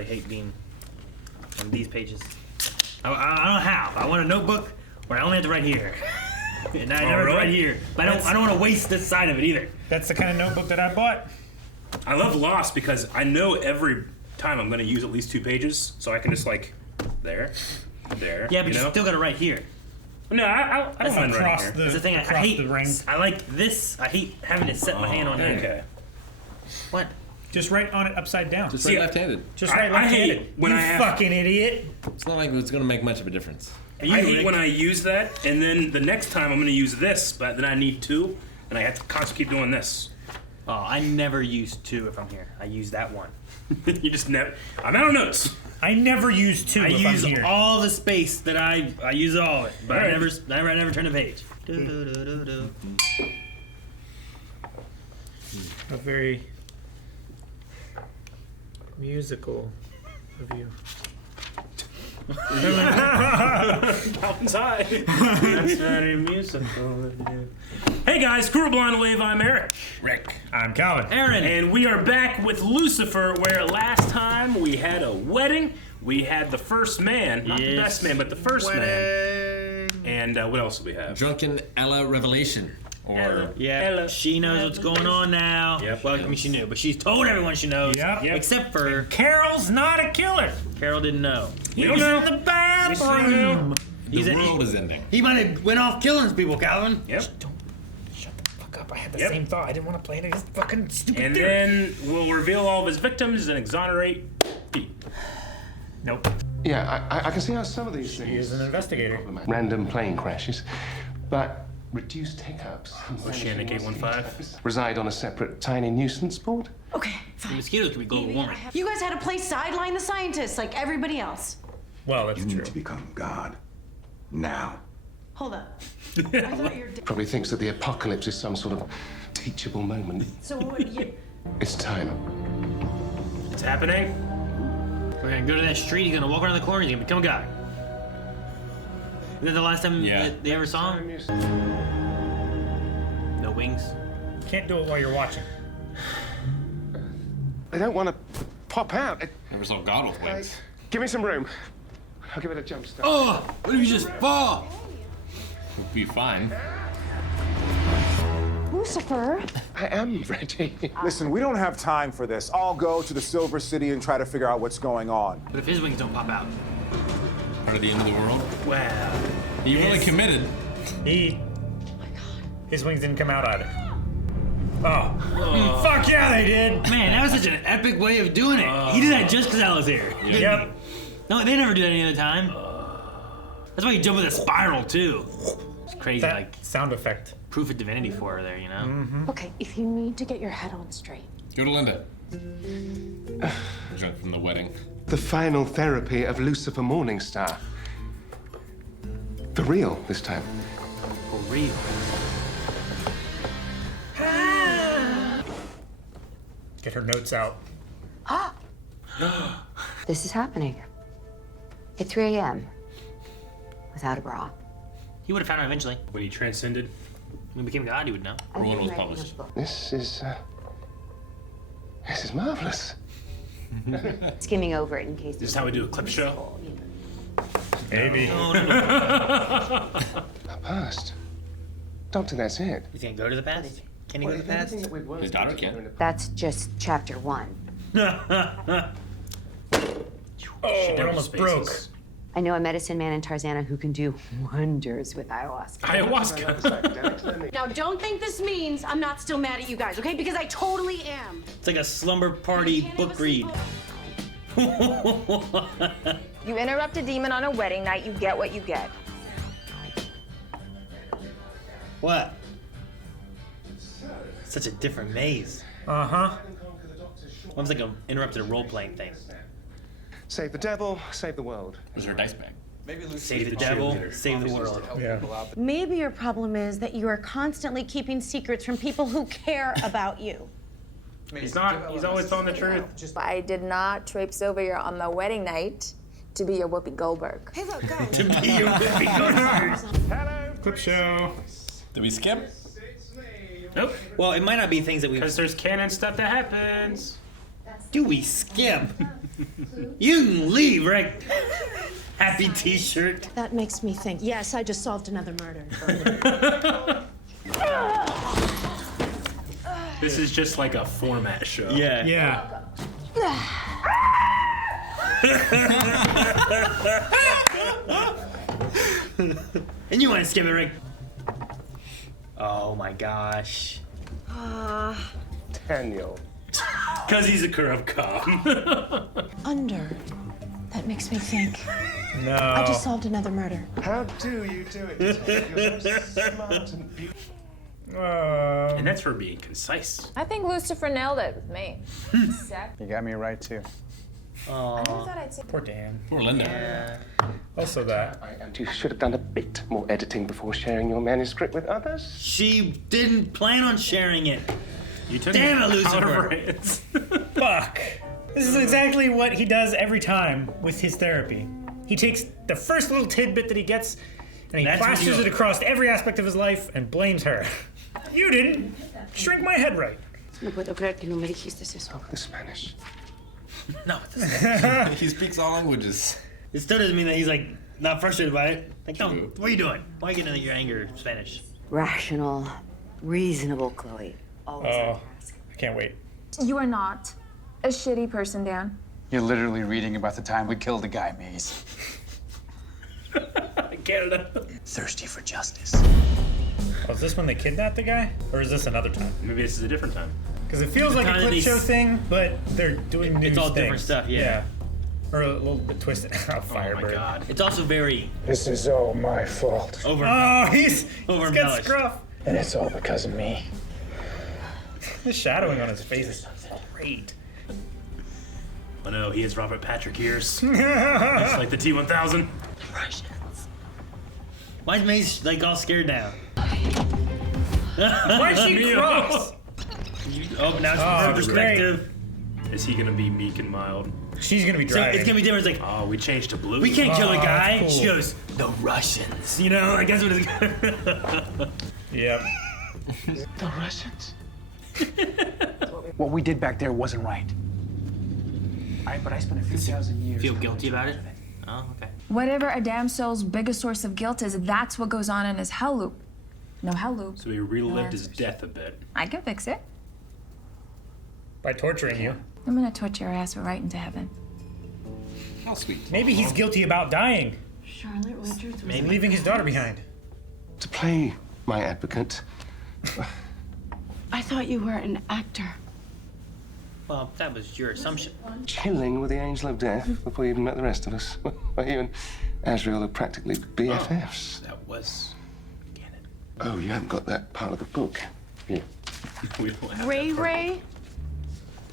really hate being on these pages. I don't know how. I want a notebook where I only have to write here. And I never write here. But I don't want to waste this side of it either. That's the kind of notebook that I bought. I love Lost because I know every time I'm going to use at least 2 pages, so I can just like, there. Yeah, but you still got to write here. No, I don't mind writing here. That's the thing, I hate the ring. I like this. I hate having to set my hand on it. Okay. What? Just write on it upside down. Just write left-handed. Just write left-handed. When you I have, fucking idiot. It's not like it's going to make much of a difference. I hate when I use that, and then the next time I'm going to use this, but then I need 2, and I have to constantly keep doing this. Oh, I never use 2 if I'm here. I use that one. You just never. I'm out of notes. I never use 2. I use all the space that I use all of it, but I never turn a page. A very musical of you. Calvin's high. That's very musical of you. Hey guys, Screw Blind Wave, I'm Eric. Rick. I'm Calvin. Aaron. And we are back with Lucifer, where last time we had a wedding. We had the first man, not the best man, but the first man. And what else do we have? Drunken Ella Revelation. Or Ella. She knows what's going on now. Yep. Well, I mean, she knew, but she's told everyone she knows. Yep. Except for Carol's not a killer. Carol didn't know. We don't know. In the bathroom. the world is ending. He might have went off killing people, Calvin. Yep. Shut the fuck up. I had the same thought. I didn't want to play any of this fucking stupid And theory. then we'll reveal all of his victims and exonerate Pete. Nope. Yeah, I can see how some of these things... He is an investigator. Random plane crashes, but reduced hiccups... Oceanic 815. ...reside on a separate tiny nuisance board. Okay, The fine. mosquitoes could be global warming. You guys had to play sideline the scientists like everybody else. Well, that's You true. need to become God. Now. Hold up. I thought you were... Probably thinks that the apocalypse is some sort of teachable moment. So what you... It's time. It's happening. We're gonna go to that street, he's gonna walk around the corner, he's gonna become a guy. Is that the last time they ever saw him? No wings. Can't do it while you're watching. I don't want to pop out. Never saw God with wings. Give me some room. I'll give it a jump start. Oh! What if you just fall? We'll be fine. Lucifer. I am ready. Listen, we don't have time for this. I'll go to the Silver City and try to figure out what's going on. What if his wings don't pop out? Part of the end of the world. Well... You really committed. His wings didn't come out either. Oh. Fuck yeah, they did. Man, that was such an epic way of doing it. He did that just because I was here. Yep. No, they never do that any other time. That's why you jump with a spiral, too. It's crazy, That like sound effect. proof of divinity for her there, you know? Okay, if you need to get your head on straight. Go to Linda. Drunk from the wedding. The final therapy of Lucifer Morningstar. For real this time. For real. Get her notes out. This is happening. At 3 a.m. Without a bra. He would have found out eventually. When he transcended. When he became God, he would know. Rowan was Writing a published. book. This is marvelous. Skimming over it in case. This is how we do a clip show. Maybe. Our past. Doctor, that's it. He's gonna go to the past? Can he go to the past? His daughter can. That's just chapter 1. Oh, it almost broke. I know a medicine man in Tarzana who can do wonders with ayahuasca. Ayahuasca. Now, don't think this means I'm not still mad at you guys, okay? Because I totally am. It's like a slumber party book read. You interrupt a demon on a wedding night, you get what you get. What? Such a different maze. Uh-huh. Almost like an interrupted role-playing thing. Save the devil, save the world. Where's her dice bag? Save the devil, save the world. Yeah. Maybe your problem is that you are constantly keeping secrets from people who care about you. He's not. He's always telling the truth. I did not traipse over here on the wedding night to be your Whoopi Goldberg. Hey, look, go. To be your Clip show. Did we skip? Nope. Well, it might not be things that we... Because there's canon stuff that happens. Do we skip? You can leave, Rick. Happy T-shirt. That makes me think. Yes, I just solved another murder. This is just like a format show. Yeah. Yeah. And you want to skip it, Rick? Oh my gosh. Daniel. Because he's a corrupt cop. Under. That makes me think. No. I just solved another murder. How do you do it? You're so smart and beautiful. And that's for being concise. I think Lucifer nailed it with me. You got me right, too. I never thought I'd say Poor Dan. Poor Linda. Also that. And you should have done a bit more editing before sharing your manuscript with others. She didn't plan on sharing it. You took Damn it, out of her Lucifer. hands. Fuck. This is exactly what he does every time with his therapy. He takes the first little tidbit that he gets and he That's what plasters you- it across every aspect of his life and blames her. You didn't. Shrink my head right. No puedo creer que no me dijiste eso. The Spanish. No, He speaks all languages. it still doesn't mean that he's like not frustrated by it. Like, no, True. what are you doing? Why are you getting your anger in Spanish? Rational, reasonable Chloe. Always on Oh, task. I can't wait. You are not a shitty person, Dan. You're literally reading about the time we killed a guy, Maze. Canada. Thirsty for justice. Oh, is this when they kidnapped the guy? Or is this another time? Maybe this is a different time. Because it feels like a Kinda clip these- show thing, but they're doing new It's all different things. stuff, yeah. Or a little bit twisted. Oh, Oh Firebird. my god. It's also very This is all my fault. over. Oh, he's got Over-embellished. scruff. And it's all because of me. The shadowing on his face is great. Oh no, he has Robert Patrick ears. Just like the T-1000. Why is Maze like all scared now? Why'd she cross? Oh, now it's Oh, from her perspective. Is he gonna be meek and mild? She's gonna be So driving. it's gonna be different. It's like, Oh, we changed to blue. we can't kill a Oh, guy. that's She cool. goes, the Russians. You know, like that's what it's. Yep. The Russians. What we did back there wasn't right. But I spent a few thousand years. Feel guilty about it? Oh, okay. Whatever a damn soul's biggest source of guilt is, that's what goes on in his hell loop. No hell loop. So he relived his answers. death a bit. I can fix it. By torturing you. I'm gonna torture your ass right into heaven. How sweet. Maybe he's guilty about dying. Charlotte Richards was Leaving his daughter behind. To play my advocate, I thought you were an actor. Well, that was your assumption. chilling with the angel of death before you even met the rest of us. Well, you and Azrael are practically BFFs. That was canon. Oh, you haven't got that part of the book. Here. We don't have Ray Ray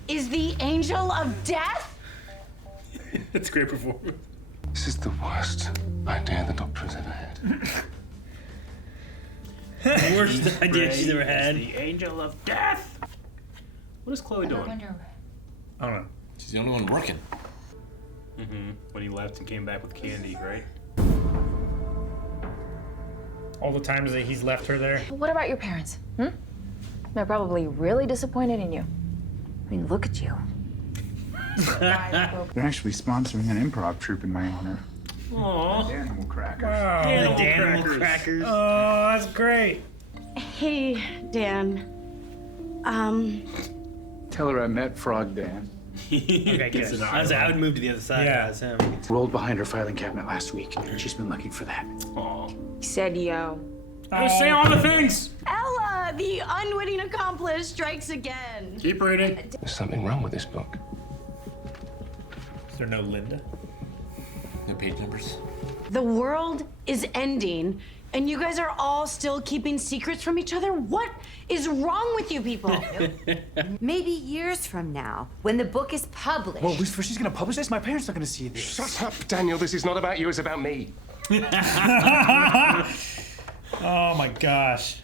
is the angel of death? That's a great performance. This is the worst idea the Doctor has ever had. Worst idea she's ever Ray is had. the angel of death. What is Chloe doing? I don't know. She's the only one working. When he left and came back with candy, right? All the times that he's left her there. What about your parents? They're probably really disappointed in you. I mean, look at you. They're actually sponsoring an improv troupe in my honor. Aww. Animal crackers. Oh, The animal crackers. oh, that's great. Hey, Dan. Tell her I met Frog Dan. Okay, Gets good. an I would move to the other side. Yeah. As him. Rolled behind her filing cabinet last week, and she's been looking for that. Aw. He said, yo. Just say all the things. Ella, the unwitting accomplice, strikes again. Keep reading. There's something wrong with this book. Is there no Linda? No page numbers. The world is ending, and you guys are all still keeping secrets from each other? What is wrong with you people? Maybe years from now, when the book is published. Well, Lucifer, she's gonna publish this? My parents are gonna see this. Shut up, Daniel. This is not about you, it's about me. Oh my gosh.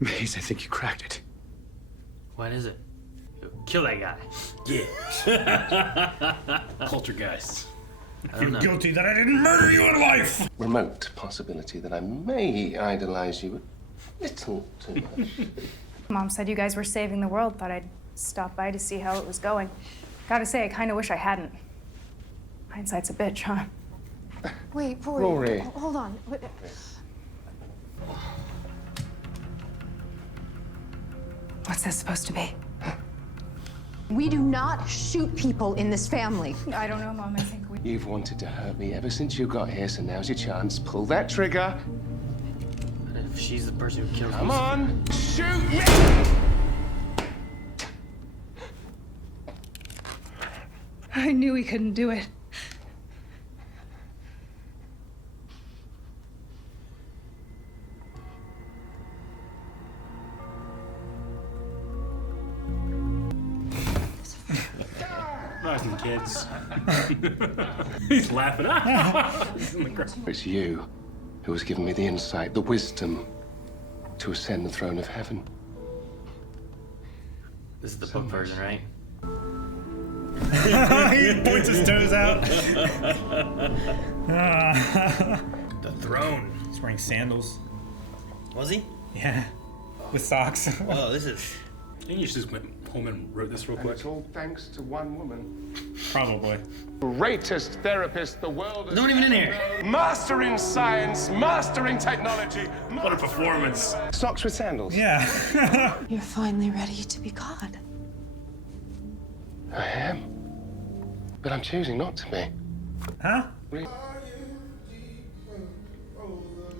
Maze, I think you cracked it. What is it? Kill that guy. Yeah. Poltergeist. I don't know. Guilty that I didn't murder you in life. Remote possibility that I may idolize you a little too much. Mom said you guys were saving the world. Thought I'd stop by to see how it was going. Gotta say, I kind of wish I hadn't. Hindsight's a bitch, huh? Wait, Rory. Rory. Hold on. What's this supposed to be? We do not shoot people in this family. I don't know, Mom. I think we... You've wanted to hurt me ever since you got here, so now's your chance. Pull that trigger. If she's the person who killed Come Lucifer. on. Shoot me! I knew he couldn't do it. Fucking kids. He's laughing. It's you who has given me the insight, the wisdom to ascend the throne of heaven. This is the book version, right? He points his toes out. The throne. He's wearing sandals. Was he? Yeah. With socks. Oh, this is... I think you just went home and wrote this real And quick. it's all thanks to one woman. Probably. Greatest therapist the world has No one even in here. known. Mastering science, mastering technology. What a performance. Socks with sandals. Yeah. You're finally ready to be God. I am. But I'm choosing not to be. Huh?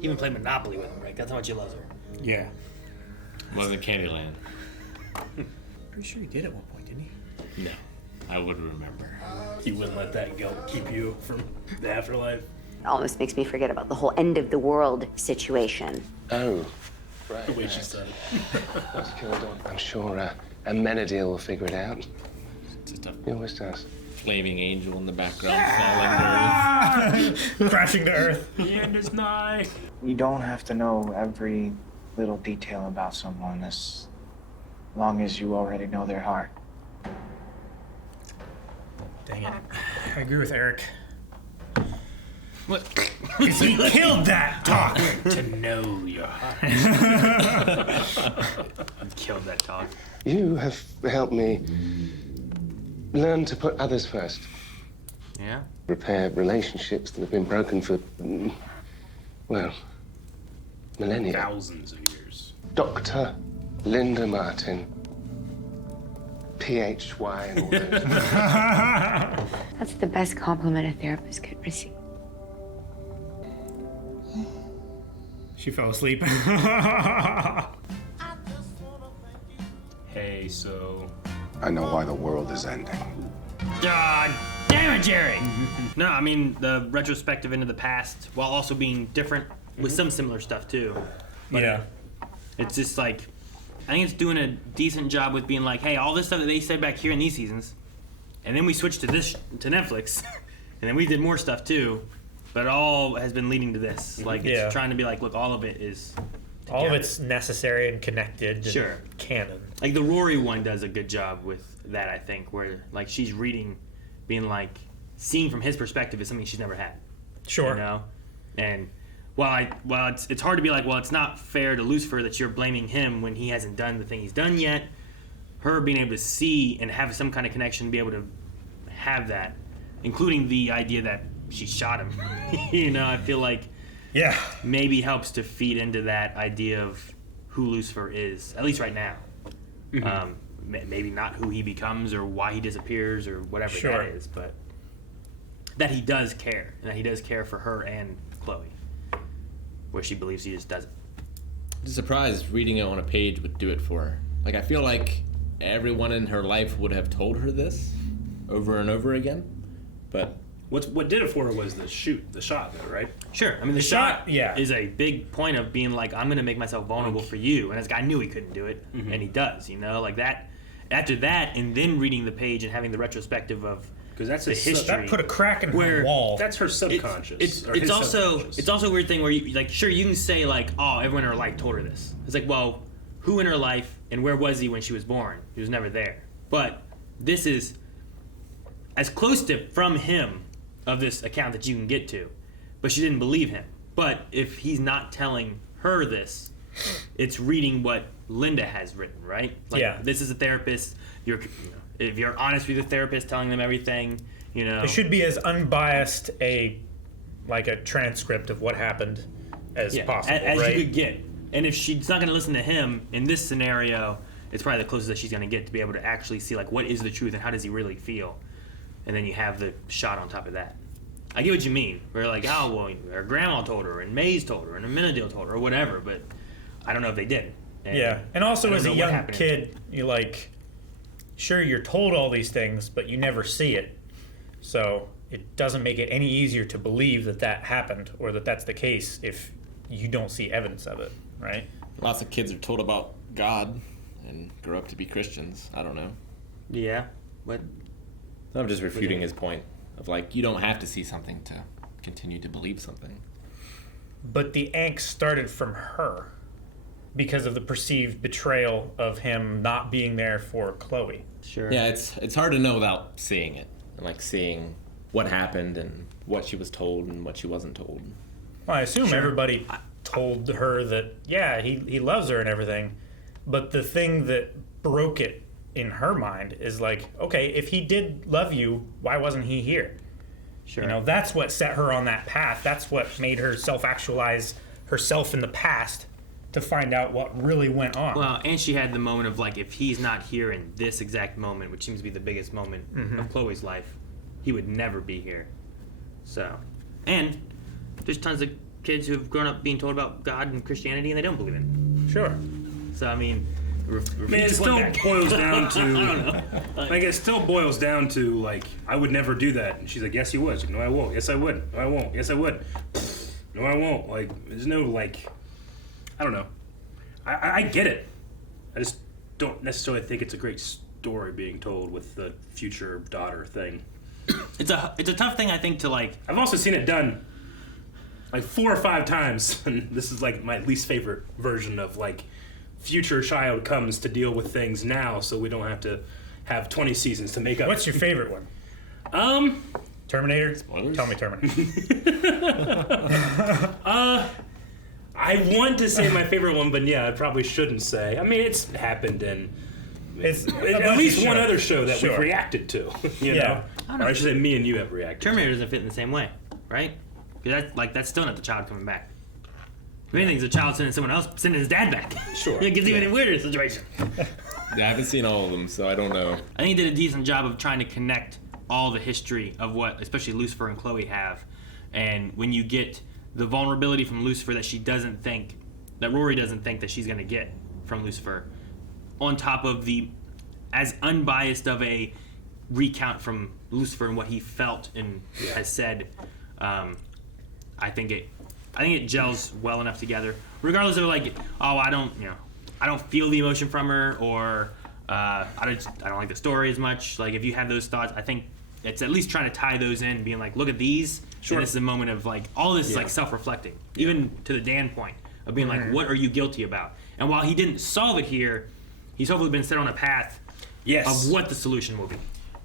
Even played Monopoly with him, right? That's how much he loves her. Yeah. Wasn't Candyland. Pretty sure he did at one point, didn't he? No, I would remember. You wouldn't let that guilt keep you from the afterlife. It almost makes me forget about the whole end of the world situation. Oh, right. The way she said it. What's killed on? I'm sure Amenadiel will figure it out. Just a He always does. flaming angel in the background falling to Crashing to earth. The end is nigh. You don't have to know every little detail about someone as long as you already know their heart. Dang it. I agree with Eric. What? Because he killed that talk. To know your heart. Killed that talk. You have helped me learn to put others first. Yeah? Repair relationships that have been broken for, well, millennia. Thousands of years. Dr. Linda Martin, PHY, and all those. That's the best compliment a therapist could receive. She fell asleep. Hey, so... I know why the world is ending. God damn it, Jerry! No, I mean, the retrospective into the past, while also being different with some similar stuff, too. But Yeah. It's just like, I think it's doing a decent job with being like, hey, all this stuff that they said back here in these seasons, and then we switched to Netflix, and then we did more stuff, too. But it all has been leading to this. Like, Yeah. it's trying to be like, look, all of it is All of together. it's necessary and connected. And Sure. canon. Like, the Rory one does a good job with that, I think, where, like, she's reading, being like, seeing from his perspective is something she's never had. Sure. You know? And while it's hard to be like, well, it's not fair to Lucifer that you're blaming him when he hasn't done the thing he's done yet. Her being able to see and have some kind of connection, be able to have that, including the idea that she shot him. You know, I feel like Yeah. maybe helps to feed into that idea of who Lucifer is, at least right now. Maybe not who he becomes or why he disappears or whatever Sure. that is, but that he does care, and that he does care for her and Chloe, where she believes he just doesn't. I'm surprised reading it on a page would do it for her. Like, I feel like everyone in her life would have told her this over and over again, but What did it for her was the shot, though, right? Sure, I mean, the shot, shot yeah. is a big point of being like, I'm going to make myself vulnerable for you, and this guy knew he couldn't do it, and he does, you know? Like that, after that, and then reading the page and having the retrospective of Because that's the his history. That put a crack in her Where- wall. That's her subconscious. or his It's also subconscious. a weird thing where you like, sure, you can say like, oh, everyone in her life told her this. It's like, well, who in her life and where was he when she was born? He was never there. But this is as close to from him of this account that you can get to, but she didn't believe him. But if he's not telling her this, it's reading what Linda has written, right? Like, yeah. This is a therapist. If you're honest with the therapist, telling them everything, it should be as unbiased a transcript of what happened as possible, as right? you could get. And if she's not going to listen to him in this scenario, it's probably the closest that she's going to get to be able to actually see like what is the truth and how does he really feel, and then you have the shot on top of that. I get what you mean. We're like, oh well, her grandma told her, and Maze told her, and Amenadiel told her, or whatever. But I don't know if they did. And also as a young kid, you're like, sure, you're told all these things, but you never see it. So it doesn't make it any easier to believe that happened or that that's the case if you don't see evidence of it, right? Lots of kids are told about God and grow up to be Christians. I don't know. Yeah, but I'm just refuting his point of like, you don't have to see something to continue to believe something. But the angst started from her because of the perceived betrayal of him not being there for Chloe. Sure. Yeah, it's hard to know without seeing it and like seeing what happened and what she was told and what she wasn't told. Well, I assume everybody told her that, yeah, he loves her and everything, but the thing that broke it in her mind is like, okay, if he did love you, why wasn't he here? Sure. That's what set her on that path. That's what made her self-actualize herself in the past to find out what really went on. Well, and she had the moment of like, if he's not here in this exact moment, which seems to be the biggest moment of Chloe's life, he would never be here. So, and there's tons of kids who've grown up being told about God and Christianity and they don't believe in it. Sure. So, I mean, it still boils down to, I don't know. Like, it still boils down to, like, I would never do that. And she's like, yes, you would. She's like, no, I won't. Yes, I would. No, I won't. Yes, I would. No, I won't. Like, there's no, like, I don't know. I get it. I just don't necessarily think it's a great story being told with the future daughter thing. It's a tough thing, I think, to like. I've also seen it done like 4 or 5 times, and this is like my least favorite version of like future child comes to deal with things now, so we don't have to have 20 seasons to make up. What's your favorite one? Terminator? Spoilers? Tell me Terminator. I want to say my favorite one, but yeah, I probably shouldn't say. I mean, it's happened in at least one other show that we've reacted to. You know? Or I should say me and you have reacted. Terminator doesn't fit in the same way, right? Because that's still not the child coming back. If anything, it's a child sending someone else, sending his dad back. Sure. It gets even a weirder situation. Yeah, I haven't seen all of them, so I don't know. I think he did a decent job of trying to connect all the history of what, especially Lucifer and Chloe have. And when you get the vulnerability from Lucifer that Rory doesn't think that she's going to get from Lucifer, on top of the as unbiased of a recount from Lucifer and what he felt and has said, I think it gels well enough together. Regardless of like, oh, I don't feel the emotion from her, or I don't like the story as much. Like, if you have those thoughts, I think it's at least trying to tie those in, being like, look at these. Sure. And this is a moment of like, all this is like self-reflecting, even to the Dan point of being like, what are you guilty about? And while he didn't solve it here, he's hopefully been set on a path of what the solution will be.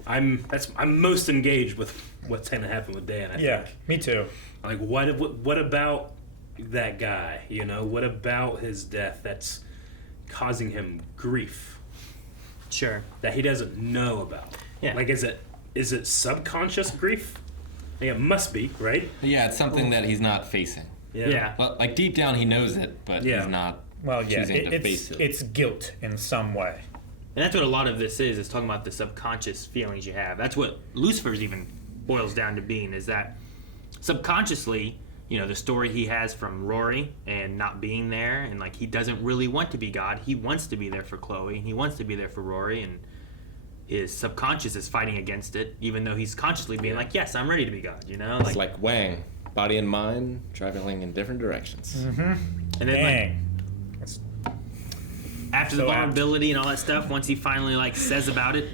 I'm most engaged with what's going to happen with Dan. I think. Me too. Like, what about that guy? You know, what about his death that's causing him grief? Sure. That he doesn't know about. Yeah. Like, is it subconscious grief? Like, it must be, right? Yeah, it's something that he's not facing. Yeah. Well, like deep down he knows it, but he's not choosing to face it. It's guilt in some way. And that's what a lot of this is talking about the subconscious feelings you have. That's what Lucifer's even boils down to being, is that subconsciously, the story he has from Rory and not being there, and like he doesn't really want to be God. He wants to be there for Chloe, and he wants to be there for Rory, and his subconscious is fighting against it, even though he's consciously being like, yes, I'm ready to be God, It's like Wang, body and mind traveling in different directions. Mm-hmm. And then after the vulnerability and all that stuff, once he finally like says about it,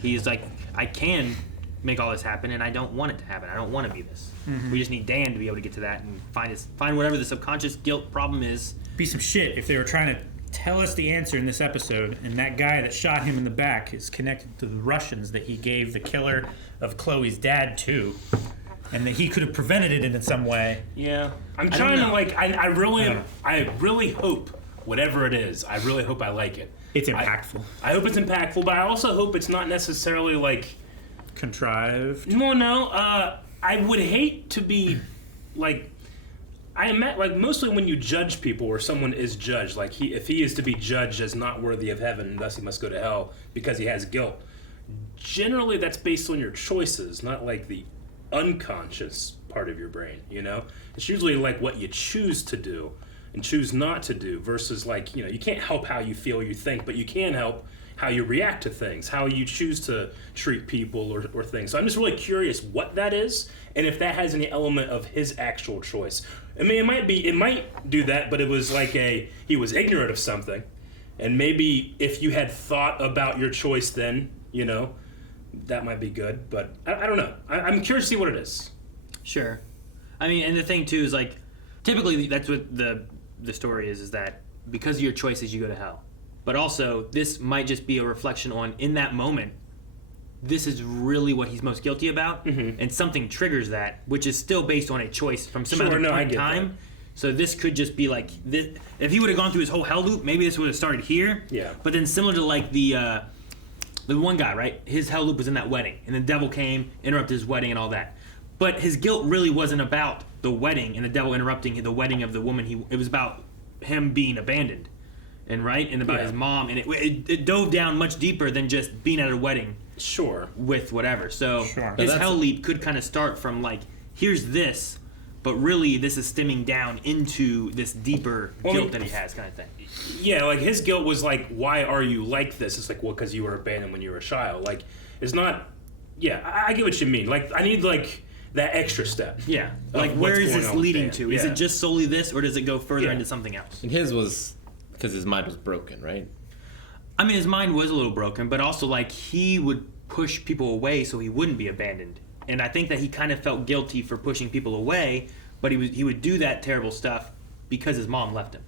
he's like, I can make all this happen, and I don't want it to happen. I don't want to be this. Mm-hmm. We just need Dan to be able to get to that and find whatever the subconscious guilt problem is. Be some shit if they were trying to tell us the answer in this episode, and that guy that shot him in the back is connected to the Russians that he gave the killer of Chloe's dad too, and that he could have prevented it in some way. Yeah, I'm trying to like. I really hope whatever it is. I really hope I like it. It's impactful. I hope it's impactful, but I also hope it's not necessarily like contrived. No. I would hate to be like. I meant like mostly when you judge people or someone is judged, like if he is to be judged as not worthy of heaven, thus he must go to hell because he has guilt. Generally, that's based on your choices, not like the unconscious part of your brain. You know, it's usually like what you choose to do and choose not to do versus like you can't help how you feel, you think, but you can help how you react to things, how you choose to treat people or things. So I'm just really curious what that is and if that has any element of his actual choice. I mean, it might do that, but it was like he was ignorant of something. And maybe if you had thought about your choice then, that might be good. But I don't know. I'm curious to see what it is. Sure. I mean, and the thing too is like, typically that's what the story is that because of your choices you go to hell. But also, this might just be a reflection on, in that moment, this is really what he's most guilty about, and something triggers that, which is still based on a choice from some other point in time. That. So this could just be like, if he would have gone through his whole hell loop, maybe this would have started here. Yeah. But then similar to like the one guy, right? His hell loop was in that wedding, and the devil came, interrupted his wedding and all that. But his guilt really wasn't about the wedding and the devil interrupting the wedding of the woman. It was about him being abandoned. And about his mom, and it dove down much deeper than just being at a wedding. Sure. With whatever. So his hell leap could kind of start from like, here's this, but really this is stemming down into this deeper guilt that he has, kind of thing. Yeah, like his guilt was like, why are you like this? It's like, well, because you were abandoned when you were a child. Like, it's not. Yeah, I get what you mean. Like, I need like that extra step. Yeah. Like, where is this leading to? Is it just solely this, or does it go further into something else? And his was. Because his mind was broken, right? I mean, his mind was a little broken, but also, like, he would push people away so he wouldn't be abandoned. And I think that he kind of felt guilty for pushing people away, but he would do that terrible stuff because his mom left him.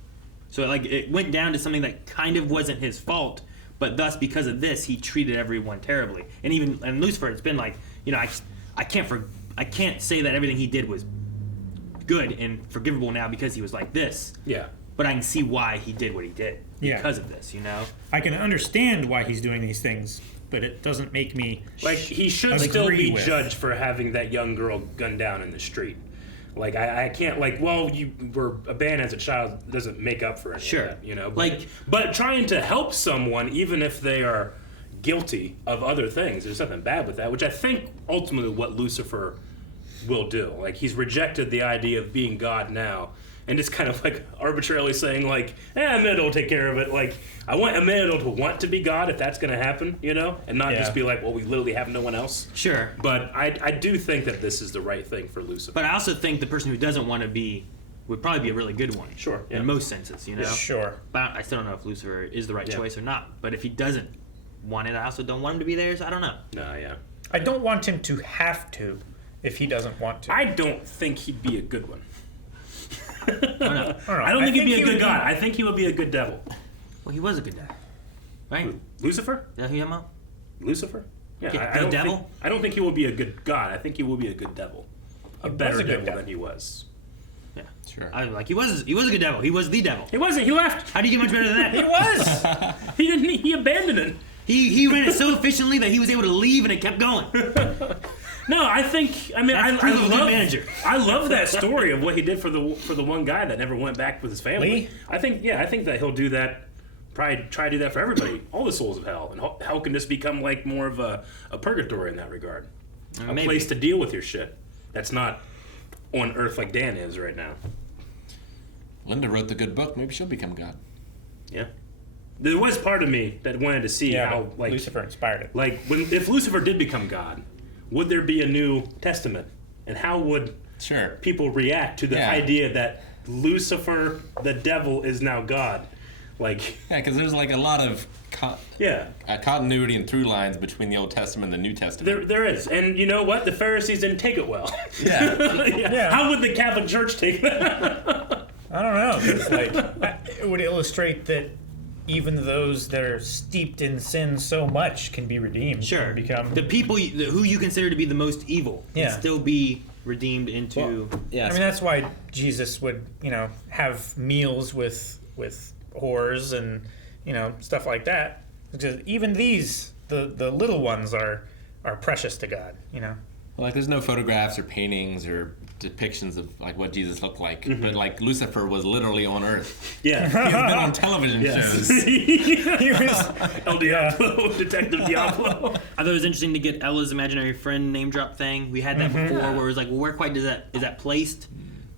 So, like, it went down to something that kind of wasn't his fault, but thus, because of this, he treated everyone terribly. And Lucifer, it's been like, I can't say that everything he did was good and forgivable now because he was like this. Yeah. But I can see why he did what he did because of this, I can understand why he's doing these things, but it doesn't make me like he should still be judged for having that young girl gunned down in the street. Like I can't you were abandoned as a child doesn't make up for any of that, But trying to help someone even if they are guilty of other things, there's nothing bad with that, which I think ultimately what Lucifer will do. Like he's rejected the idea of being God now. And it's kind of like arbitrarily saying like, Amenadol will take care of it. Like, I want Amenadol to want to be God if that's going to happen, and not just be like, well, we literally have no one else. Sure. But I do think that this is the right thing for Lucifer. But I also think the person who doesn't want to be would probably be a really good one. Sure. In most senses, Yeah, sure. But I still don't know if Lucifer is the right choice or not. But if he doesn't want it, I also don't want him to be there, so I don't know. No, yeah. I don't want him to have to if he doesn't want to. I don't think he'd be a good one. I don't think he'd be a good God. I think he would be a good devil. Well, he was a good devil, right? Lucifer? Is that who you're talking about? Lucifer? Yeah, the devil? I don't think he will be a good God. I think he will be a good devil. A better devil than he was. Yeah, sure. I was like, he was a good devil. He was the devil. He wasn't. He left. How do you get much better than that? He was. He didn't. He abandoned it. He ran it so efficiently that he was able to leave and it kept going. No, I love that story of what he did for the one guy that never went back with his family. Lee? I think that he'll do that. Probably try to do that for everybody, all the souls of hell, and hell can just become like more of a purgatory in that regard, a place to deal with your shit. That's not on earth like Dan is right now. Linda wrote the good book. Maybe she'll become God. Yeah. There was part of me that wanted to see how like Lucifer inspired it. Like if Lucifer did become God, would there be a New Testament? And how would people react to the idea that Lucifer, the devil, is now God? Like, because there's like a lot of continuity and through lines between the Old Testament and the New Testament. There is, and you know what? The Pharisees didn't take it well. Yeah. How would the Catholic Church take that? I don't know. It's like it would illustrate that even those that are steeped in sin so much can be redeemed. Sure. Become the people who you consider to be the most evil Yeah. can still be redeemed into. Well, I mean, that's why Jesus would, have meals with whores and, stuff like that. Because even these, the little ones are precious to God, Like, there's no photographs or paintings or depictions of like what Jesus looked like, but like Lucifer was literally on Earth. Yeah, he's been on television shows. He was El Diablo, Detective Diablo. I thought it was interesting to get Ella's imaginary friend name drop thing. We had that before, where it was like, well, where quite is that placed?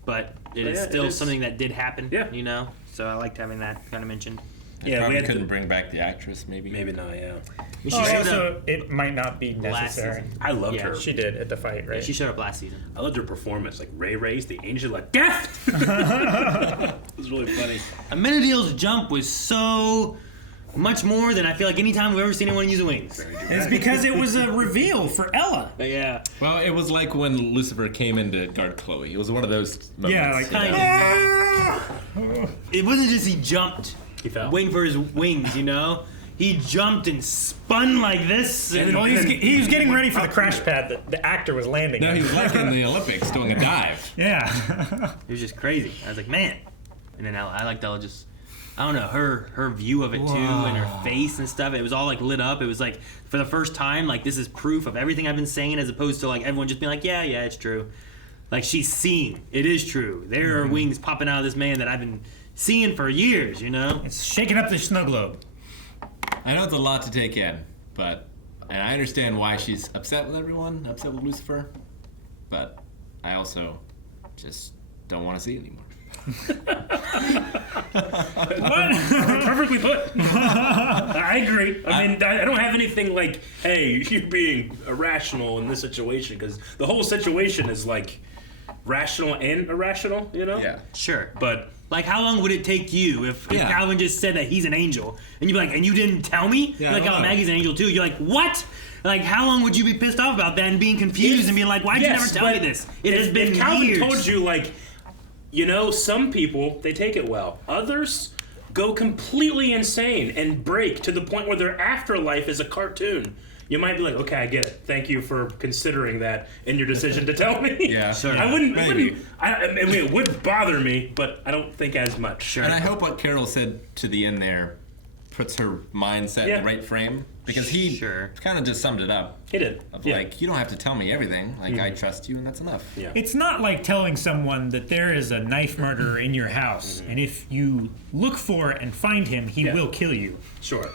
But it is still something that did happen. Yeah. So I liked having that kind of mentioned. Yeah, we couldn't bring back the actress, maybe. Maybe not. Yeah. Also, it might not be necessary. I loved her. She did at the fight, right? Yeah, she showed up last season. I loved her performance, like Ray's the angel of death. It was really funny. Amenadiel's jump was so much more than I feel like any time we've ever seen anyone use wings. It's because it was a reveal for Ella. Yeah. Well, it was like when Lucifer came in to guard Chloe. It was one of those moments. Yeah, like kind of. It wasn't just he jumped. He fell. Waiting for his wings, He jumped and spun like this. And well, he was getting ready for the crash pad that the actor was landing. No, he was like in the Olympics doing a dive. Yeah. It was just crazy. I was like, man. And then I liked Ella just, I don't know, her view of it too, and her face and stuff. It was all like lit up. It was like, for the first time, like this is proof of everything I've been saying, as opposed to like everyone just being like, yeah, it's true. Like she's seeing, it is true. There are wings popping out of this man that I've been seeing for years, It's shaking up the snow globe. I know it's a lot to take in, and I understand why she's upset with everyone, upset with Lucifer, but I also just don't want to see it anymore. Perfectly put. I agree. I mean, I don't have anything like, hey, you're being irrational in this situation, because the whole situation is like rational and irrational, Yeah. Sure. But like, how long would it take you if Calvin just said that he's an angel, and you'd be like, and you didn't tell me? Yeah, You're like, oh, Maggie's an angel too. You're like, what? Like, how long would you be pissed off about that and being confused and being like, why'd you never tell me this? It has been Calvin years. told you, like, some people, they take it well. Others go completely insane and break to the point where their afterlife is a cartoon. You might be like, okay, I get it. Thank you for considering that in your decision to tell me. Yeah, sure. I wouldn't. Maybe. I mean, it would bother me, but I don't think as much. Sure. And I hope what Carol said to the end there puts her mindset in the right frame, because he kind of just summed it up. He did. Of like, you don't have to tell me everything. Like, I trust you, and that's enough. Yeah. It's not like telling someone that there is a knife murderer in your house, and if you look for and find him, he will kill you. Sure.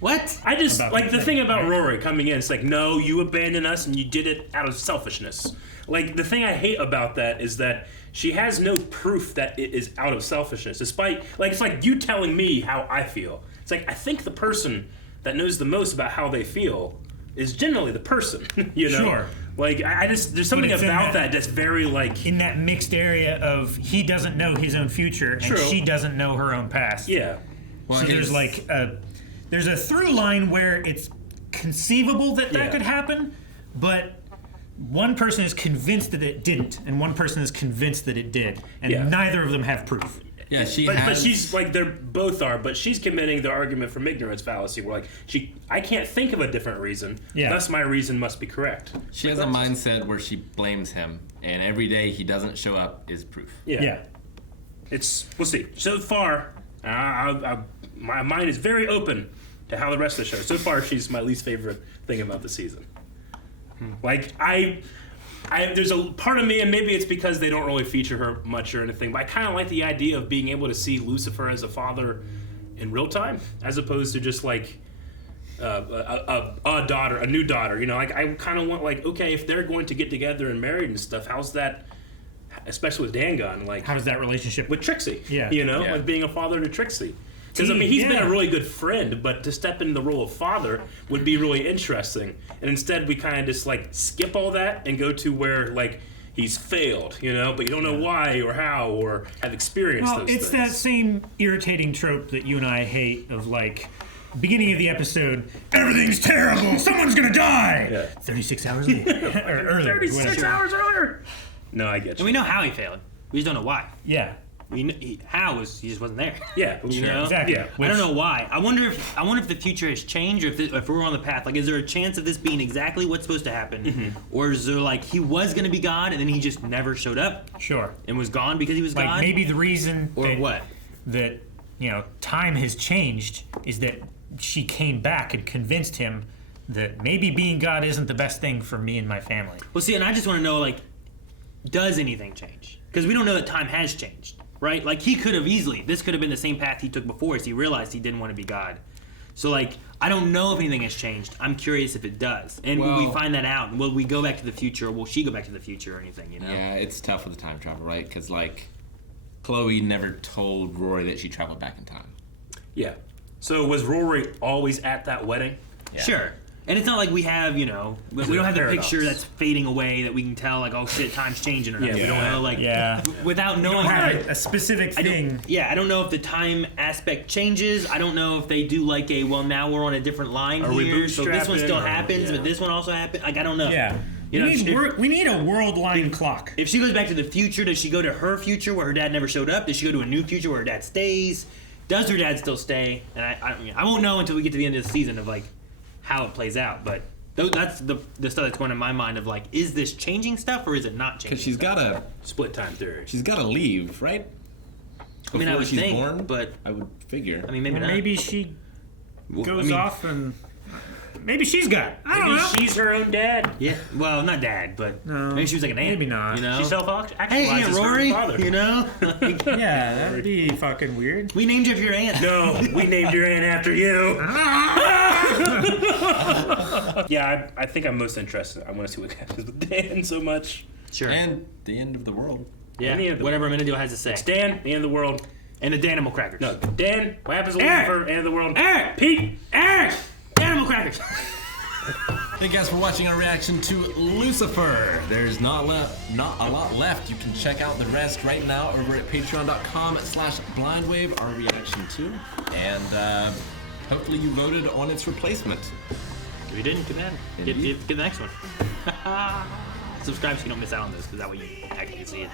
What? I just like the thing about Rory coming in. It's like, no, you abandoned us and you did it out of selfishness. Like, the thing I hate about that is that she has no proof that it is out of selfishness. Despite, like, it's like you telling me how I feel. It's like, I think the person that knows the most about how they feel is generally the person. Sure. Like, I just, there's something about that that's very, like, in that mixed area of he doesn't know his own future and she doesn't know her own past. Yeah. Well, so there's like there's a through line where it's conceivable that could happen, but one person is convinced that it didn't, and one person is convinced that it did, and neither of them have proof. Yeah, but she's like, they're both are, but she's committing the argument from ignorance fallacy, where like I can't think of a different reason, thus my reason must be correct. She has a mindset where she blames him, and every day he doesn't show up is proof. Yeah. We'll see. So far, my mind is very open to how the rest of the show. So far, she's my least favorite thing about the season. Like, there's a part of me, and maybe it's because they don't really feature her much or anything, but I kind of like the idea of being able to see Lucifer as a father in real time, as opposed to just like a daughter, a new daughter. Like, I kind of want, like, okay, if they're going to get together and married and stuff, how's that? Especially with Dangon, like, how does that relationship with Trixie? Yeah, like being a father to Trixie. Because, I mean, he's been a really good friend, but to step into the role of father would be really interesting. And instead, we kind of just, like, skip all that and go to where, like, he's failed, but you don't know why or how or have experienced those things. It's that same irritating trope that you and I hate of, like, beginning of the episode, everything's terrible, someone's gonna die! 36 hours later. Or earlier. 36 hours earlier! No, I get you. And we know how he failed. We just don't know why. Yeah. He just wasn't there. Yeah, you sure. know? Exactly. Yeah. I don't know why. I wonder if the future has changed, or if we're on the path. Like, is there a chance of this being exactly what's supposed to happen, or is there like he was going to be God and then he just never showed up? Sure. And was gone because he was Like God. maybe the reason that time has changed is that she came back and convinced him that maybe being God isn't the best thing for me and my family. Well, see, and I just want to know, like, does anything change? Because we don't know that time has changed, right? Like, he could have this could have been the same path he took before as he realized he didn't want to be God. So, like, I don't know if anything has changed. I'm curious if it does. And will we find that out? Will we go back to the future, or will she go back to the future or anything, you know? Yeah, it's tough with the time travel, right? Because, like, Chloe never told Rory that she traveled back in time. Yeah. So was Rory always at that wedding? Yeah. Sure. And it's not like we have, we don't have the picture that's fading away that we can tell, like, oh shit, time's changing or not. We don't know, like, without knowing a specific thing. I don't know if the time aspect changes. I don't know if they do like now we're on a different line here, so this one still happens, but this one also happens. Like, I don't know. Yeah. We need a world line clock. If she goes back to the future, does she go to her future where her dad never showed up? Does she go to a new future where her dad stays? Does her dad still stay? And I won't know until we get to the end of the season of, like, how it plays out, but that's the stuff that's going in my mind of, like, is this changing stuff or is it not changing? Because she's got a split time theory. She's got to leave, right? I mean, I would think, born, but I would figure. I mean, maybe not. Maybe she goes off and maybe she's God. I don't know. She's her own dad. Yeah, well, not dad, but maybe she was like an aunt. Maybe not. You know, She self-actualizes hey, Aunt Rory. her father. You know, Yeah, that'd be fucking weird. we named you after your aunt. No, we named your aunt after you. Yeah, I think I'm most interested. I want to see what happens with Dan so much. Sure. And the end of the world. Yeah, whatever Amenadiel has to say. It's Dan, the end of the world. And the Danimal crackers. No, Dan, what happens to Eric! Lucifer, end of the world? Eric! Pete! Eric! Danimal crackers! Thank you guys for watching our reaction to Lucifer. There's not a lot left. You can check out the rest right now over at patreon.com/blindwave, our reaction to. And hopefully you voted on its replacement. If you didn't, too bad. Get the next one. Subscribe so you don't miss out on this, because that way you actually see it.